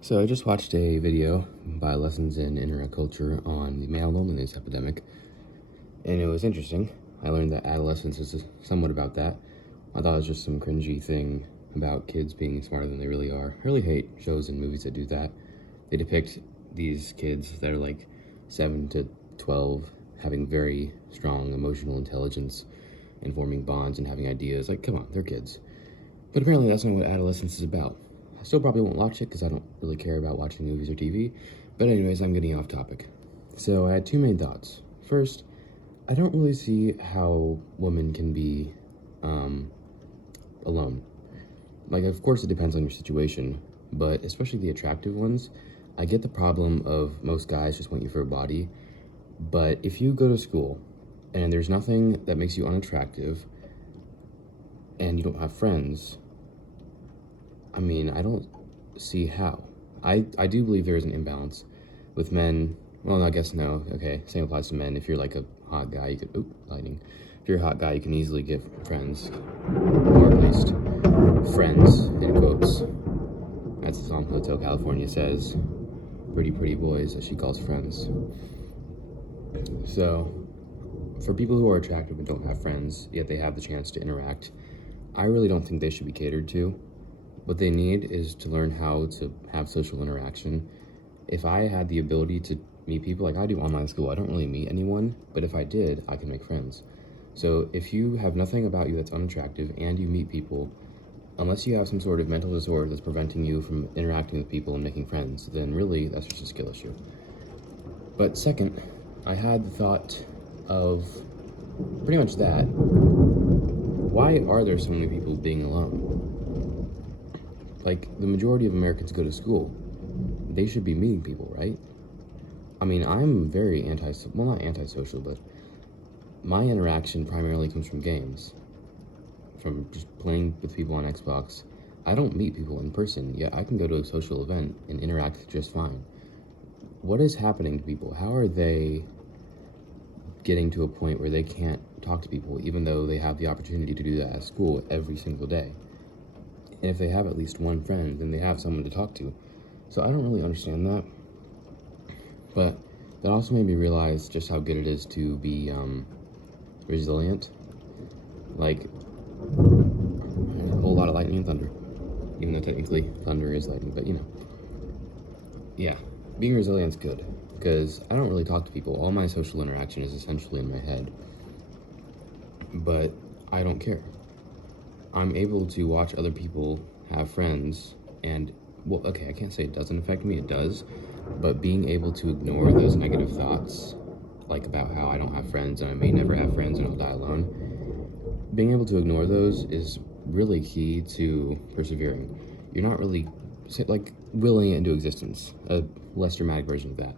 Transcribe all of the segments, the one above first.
So I just watched a video by Lessons in Internet Culture on the male loneliness epidemic, and it was interesting. I learned that adolescence is somewhat about that. I thought it was just some cringy thing about kids being smarter than they really are. I really hate shows and movies that do that. They depict these kids that are like 7 to 12 having very strong emotional intelligence and forming bonds and having ideas. Like, come on, they're kids. But apparently that's not what adolescence is about. I still probably won't watch it because I don't really care about watching movies or TV. But anyways, I'm getting off topic. So I had two main thoughts. First, I don't really see how women can be alone. Like, of course, it depends on your situation, but especially the attractive ones, I get the problem of most guys just want you for a body. But if you go to school and there's nothing that makes you unattractive and you don't have friends, I mean, I don't see how. I do believe there is an imbalance with men. Well, I guess no. Okay, same applies to men. If you're like a hot guy, you could. Oop, lightning. If you're a hot guy, you can easily get friends, or at least friends in quotes. That's the song Hotel California says. Pretty, pretty boys that she calls friends. So, for people who are attractive and don't have friends, yet they have the chance to interact, I really don't think they should be catered to. What they need is to learn how to have social interaction. If I had the ability to meet people, like I do online school, I don't really meet anyone, but if I did, I can make friends. So if you have nothing about you that's unattractive and you meet people, unless you have some sort of mental disorder that's preventing you from interacting with people and making friends, then really that's just a skill issue. But second, I had the thought of pretty much that. Why are there so many people being alone? Like, the majority of Americans go to school. They should be meeting people, right? I mean, I'm very not antisocial, but my interaction primarily comes from games. From just playing with people on Xbox. I don't meet people in person, yet I can go to a social event and interact just fine. What is happening to people? How are they getting to a point where they can't talk to people, even though they have the opportunity to do that at school every single day? And if they have at least one friend, then they have someone to talk to. So I don't really understand that. But that also made me realize just how good it is to be resilient. Like, a whole lot of lightning and thunder. Even though technically thunder is lightning, but you know. Yeah, being resilient is good. Because I don't really talk to people. All my social interaction is essentially in my head. But I don't care. I'm able to watch other people have friends, and, well, okay, I can't say it doesn't affect me, it does, but being able to ignore those negative thoughts, like about how I don't have friends and I may never have friends and I'll die alone, being able to ignore those is really key to persevering. You're not really, like, willing it into existence, a less dramatic version of that.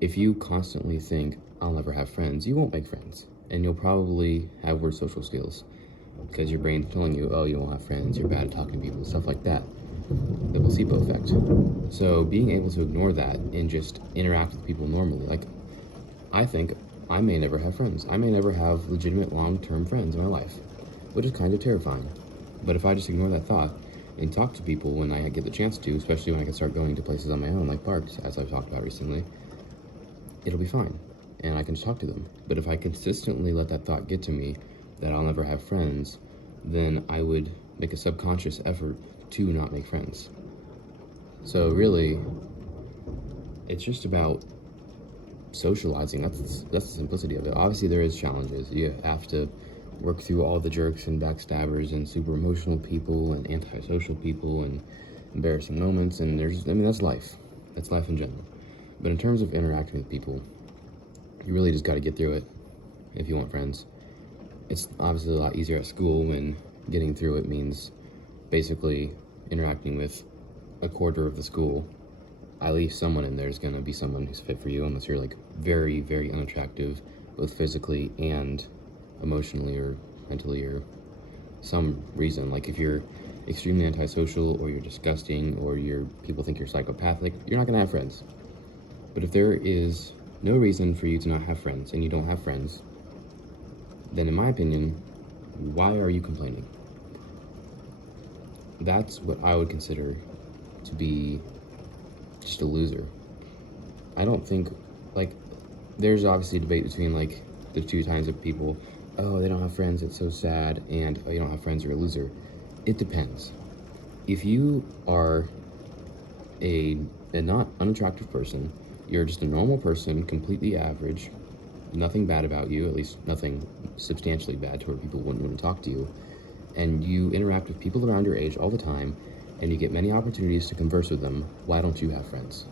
If you constantly think, I'll never have friends, you won't make friends, and you'll probably have worse social skills. Because your brain's telling you, oh, you won't have friends, you're bad at talking to people, stuff like that. The placebo effect. So being able to ignore that and just interact with people normally, like, I think I may never have friends. I may never have legitimate long-term friends in my life, which is kind of terrifying. But if I just ignore that thought and talk to people when I get the chance to, especially when I can start going to places on my own, like parks, as I've talked about recently, it'll be fine, and I can just talk to them. But if I consistently let that thought get to me, that I'll never have friends, then I would make a subconscious effort to not make friends. So really, it's just about socializing. That's the simplicity of it. Obviously, there is challenges. You have to work through all the jerks and backstabbers and super emotional people and antisocial people and embarrassing moments. And that's life. That's life in general. But in terms of interacting with people, you really just got to get through it if you want friends. It's obviously a lot easier at school when getting through it means basically interacting with a quarter of the school. At least someone in there is going to be someone who's fit for you, unless you're like very, very unattractive, both physically and emotionally or mentally, or some reason. Like if you're extremely antisocial, or you're disgusting, or people think you're psychopathic, you're not going to have friends. But if there is no reason for you to not have friends, and you don't have friends, then in my opinion, why are you complaining? That's what I would consider to be just a loser. I don't think, like, there's obviously a debate between, like, the two kinds of people. Oh, they don't have friends, it's so sad, and oh, you don't have friends, you're a loser. It depends. If you are a not unattractive person, you're just a normal person, completely average, nothing bad about you, at least nothing substantially bad to where people wouldn't want to talk to you, and you interact with people around your age all the time, and you get many opportunities to converse with them, why don't you have friends?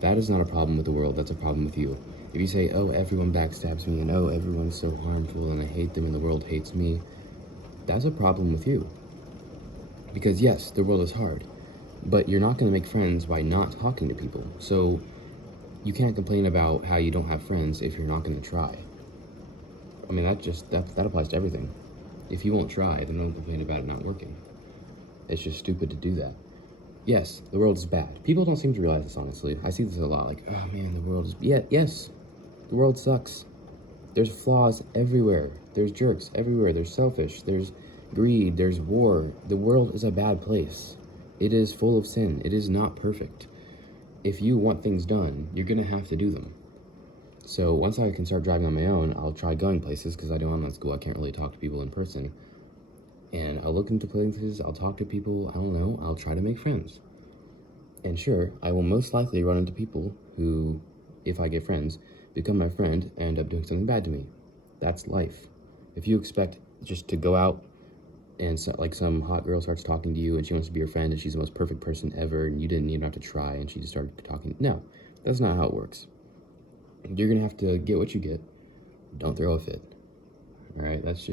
That is not a problem with the world, that's a problem with you. If you say, oh, everyone backstabs me, and oh, everyone's so harmful, and I hate them, and the world hates me, that's a problem with you. Because yes, the world is hard, but you're not going to make friends by not talking to people. So you can't complain about how you don't have friends if you're not going to try. I mean, that applies to everything. If you won't try, then don't complain about it not working. It's just stupid to do that. Yes, the world is bad. People don't seem to realize this, honestly. I see this a lot, like, oh man, the world is... Yeah, yes, the world sucks. There's flaws everywhere. There's jerks everywhere. There's selfish. There's greed. There's war. The world is a bad place. It is full of sin. It is not perfect. If you want things done, you're going to have to do them. So once I can start driving on my own, I'll try going places, because I know I'm at school, I can't really talk to people in person. And I'll look into places, I'll talk to people, I don't know, I'll try to make friends. And sure, I will most likely run into people who, if I get friends, become my friend and end up doing something bad to me. That's life. If you expect just to go out and like some hot girl starts talking to you and she wants to be your friend and she's the most perfect person ever and you didn't even have to try and she just started talking. No, that's not how it works. You're gonna have to get what you get. Don't throw a fit. All right, that's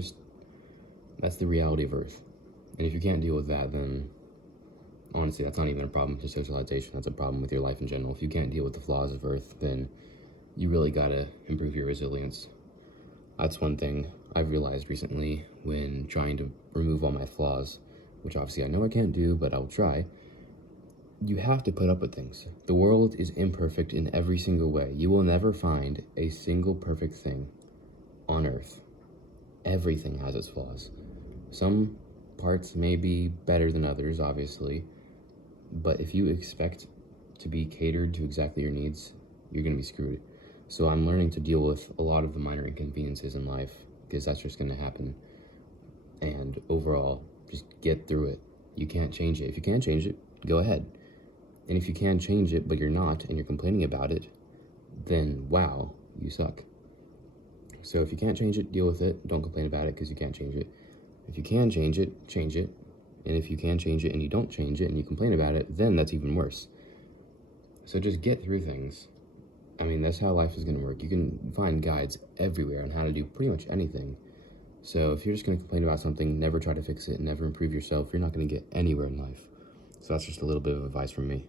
the reality of Earth. And if you can't deal with that, then honestly, that's not even a problem with socialization. That's a problem with your life in general. If you can't deal with the flaws of Earth, then you really gotta improve your resilience. That's one thing I've realized recently when trying to remove all my flaws, which obviously I know I can't do, but I'll try. You have to put up with things. The world is imperfect in every single way. You will never find a single perfect thing on Earth. Everything has its flaws. Some parts may be better than others, obviously, but if you expect to be catered to exactly your needs, you're gonna be screwed. So I'm learning to deal with a lot of the minor inconveniences in life, because that's just gonna happen. And overall, just get through it. You can't change it. If you can't change it, go ahead. And if you can change it, but you're not, and you're complaining about it, then wow, you suck. So if you can't change it, deal with it. Don't complain about it because you can't change it. If you can change it, change it. And if you can change it and you don't change it and you complain about it, then that's even worse. So just get through things. I mean, that's how life is going to work. You can find guides everywhere on how to do pretty much anything. So if you're just going to complain about something, never try to fix it, never improve yourself, you're not going to get anywhere in life. So that's just a little bit of advice from me.